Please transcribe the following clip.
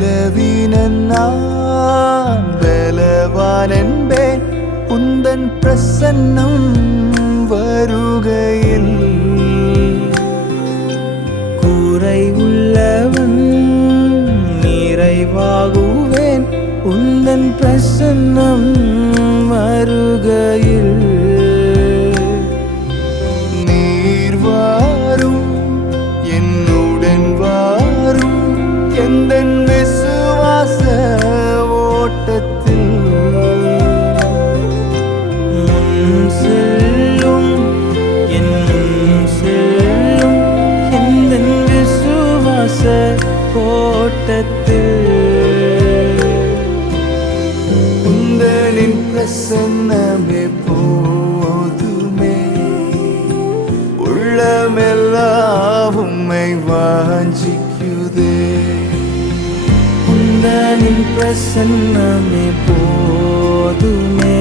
பலவீனன் நான் பலவான் என்பேன் உந்தன் பிரசன்னம் வருகையில். குறை உள்ளவன் நிறைவாகுவேன் உந்தன் பிரசன்னம் வருகையில். நீர் வாரும் என்னுடன் வாரும் எந்தன் விசுவாச ஓட்டத்தில். முன் செல்லும் என் முன் செல்லும் எந்தன் விசுவாச ஓட்டத்தில். உந்தனின் பிரசன்னமே போதுமே உள்ளமெல்லாம் உம்மை வாஞ்சிக்குதே. உந்தனின் பிரசன்னமே போதுமே